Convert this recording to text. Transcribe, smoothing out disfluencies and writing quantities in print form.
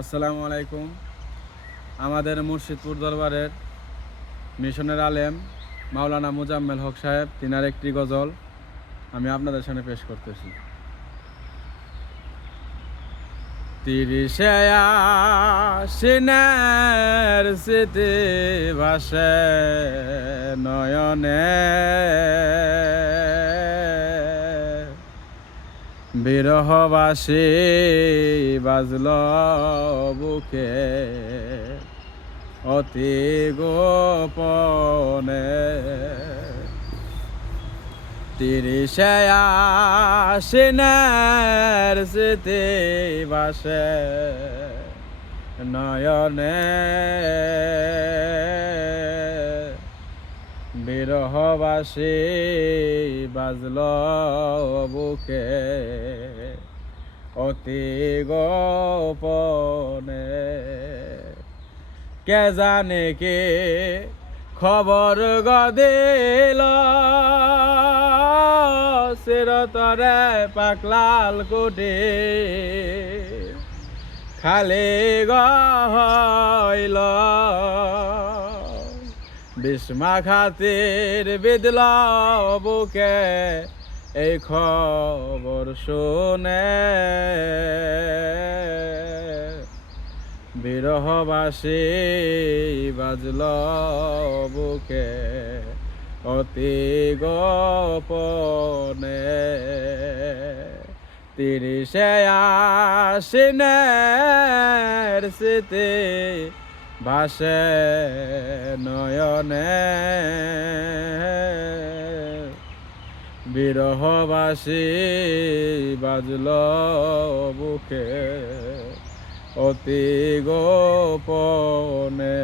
আসসালামু আলাইকুম। আমাদের মুর্শিদপুর দরবারের মিশনের আলেম মাওলানা মুজাম্মেল হক সাহেব তিনার একটি গজল আমি আপনাদের সামনে পেশ করতেছি। তিরিশে আশ্বিনের স্মৃতি ভাসে নয়নে, বিরহবাসী বাজল বুকে অতি গোপনে। তিরিশে আশ্বিনের স্মৃতি ভাসে নয়নে, বিরহবাসী বাজল বুকে অতি গোপনে। কে জানে কে খবর গদিল চিরতরে পাকলাল কুটি, খালি গহইল বিস্মা খাতির বিদল বুকে এই খবর শুনে, বিরহবাসী বাজল বুকে অতি গোপনে। তিরিশে আশ্বিনের স্মৃতি ভাসে নয়নে, বিরহবাসী বাজল বুকে অতি গোপনে।